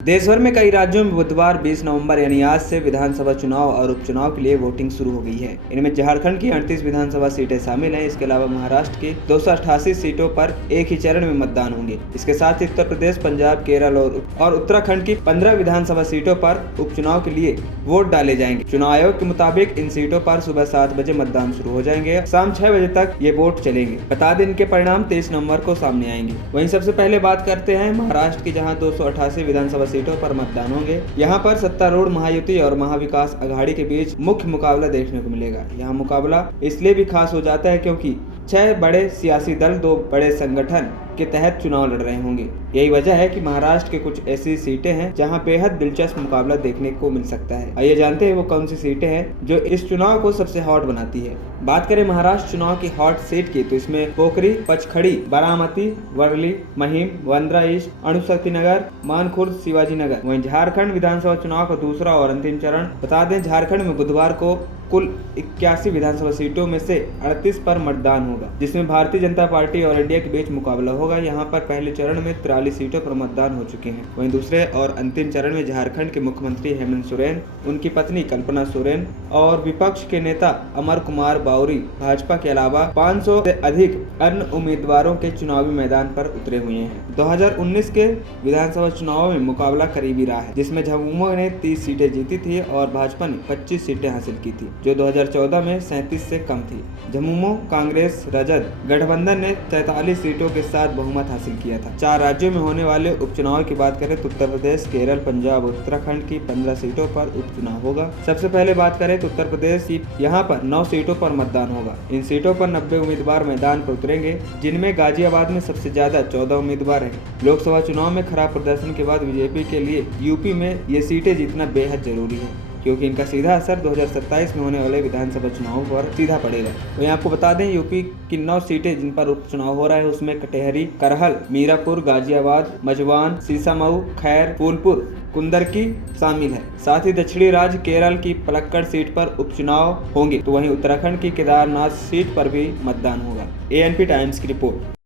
देश भर में कई राज्यों में बुधवार 20 नवंबर यानी आज से विधानसभा चुनाव और उपचुनाव के लिए वोटिंग शुरू हो गई है। इनमें झारखंड की 38 विधानसभा सीटें शामिल हैं। इसके अलावा महाराष्ट्र की 288 सीटों पर एक ही चरण में मतदान होंगे। इसके साथ ही उत्तर प्रदेश, पंजाब, केरल और उत्तराखंड की 15 विधानसभा सीटों पर उपचुनाव के लिए वोट डाले जाएंगे। चुनाव आयोग के मुताबिक इन सीटों पर सुबह 7 बजे मतदान शुरू हो जाएंगे। शाम 6 बजे तक ये वोट चलेंगे। बता दें इनके परिणाम 23 नवंबर को सामने आएंगे। वहीं सबसे पहले बात करते हैं महाराष्ट्र की, जहां 288 विधानसभा सीटों पर मतदान होंगे। यहां पर सत्तारूढ़ महायुति और महाविकास आघाड़ी के बीच मुख्य मुकाबला देखने को मिलेगा। यहां मुकाबला इसलिए भी खास हो जाता है क्योंकि 6 बड़े सियासी दल 2 बड़े संगठन के तहत चुनाव लड़ रहे होंगे। यही वजह है कि महाराष्ट्र के कुछ ऐसी सीटें हैं जहां बेहद दिलचस्प मुकाबला देखने को मिल सकता है। आइए जानते हैं वो कौन सी सीटें हैं जो इस चुनाव को सबसे हॉट बनाती है। बात करें महाराष्ट्र चुनाव की हॉट सीट की, तो इसमें पोखरी, पचखड़ी, बारामती, वर्ली, महिम, बांद्रा ईस्ट, अणुशक्ति नगर, मानखुर्द, शिवाजी नगर। वहीं झारखंड विधानसभा चुनाव का दूसरा और अंतिम चरण। बता दें झारखंड में बुधवार को कुल 81 विधानसभा सीटों में से 38 पर मतदान होगा, जिसमें भारतीय जनता पार्टी और इंडिया के बीच मुकाबला होगा। यहाँ पर पहले चरण में 43 सीटों पर मतदान हो चुके हैं। वहीं दूसरे और अंतिम चरण में झारखंड के मुख्यमंत्री हेमंत सोरेन, उनकी पत्नी कल्पना सोरेन और विपक्ष के नेता अमर कुमार बाउरी, भाजपा के अलावा 500 से अधिक अन्य उम्मीदवारों के चुनावी मैदान पर उतरे हुए हैं। 2019 के विधानसभा चुनाव में मुकाबला करीबी रहा है, जिसमें झामुमो ने 30 सीटें जीती थी और भाजपा ने 25 सीटें हासिल की थी, जो 2014 में 37 से कम थी। झामुमो, कांग्रेस, रजत गठबंधन ने 43 सीटों के साथ बहुमत हासिल किया था। 4 राज्यों में होने वाले उपचुनाव की बात करें तो उत्तर प्रदेश, केरल, पंजाब, उत्तराखंड की 15 सीटों पर उपचुनाव होगा। सबसे पहले बात करें तो उत्तर प्रदेश की, यहाँ पर 9 सीटों पर मतदान होगा। इन सीटों पर 90 उम्मीदवार मैदान पर उतरेंगे, जिनमें गाजियाबाद में सबसे ज्यादा 14 उम्मीदवार हैं। लोकसभा चुनाव में खराब प्रदर्शन के बाद बीजेपी के लिए यूपी में ये सीटें जीतना बेहद जरूरी है, क्योंकि इनका सीधा असर 2027 में होने वाले विधानसभा चुनाव पर सीधा पड़ेगा। तो यहाँ आपको बता दें यूपी की 9 सीटें जिन पर उपचुनाव हो रहा है, उसमें कटेहरी, करहल, मीरापुर, गाजियाबाद, मजवान, सीसामऊ, खैर, फूलपुर, कुंदरकी शामिल है। साथ ही दक्षिणी राज्य केरल की पलक्कड़ सीट पर उपचुनाव होंगे। तो वहीं उत्तराखंड की केदारनाथ सीट पर भी मतदान होगा। ANP टाइम्स की रिपोर्ट।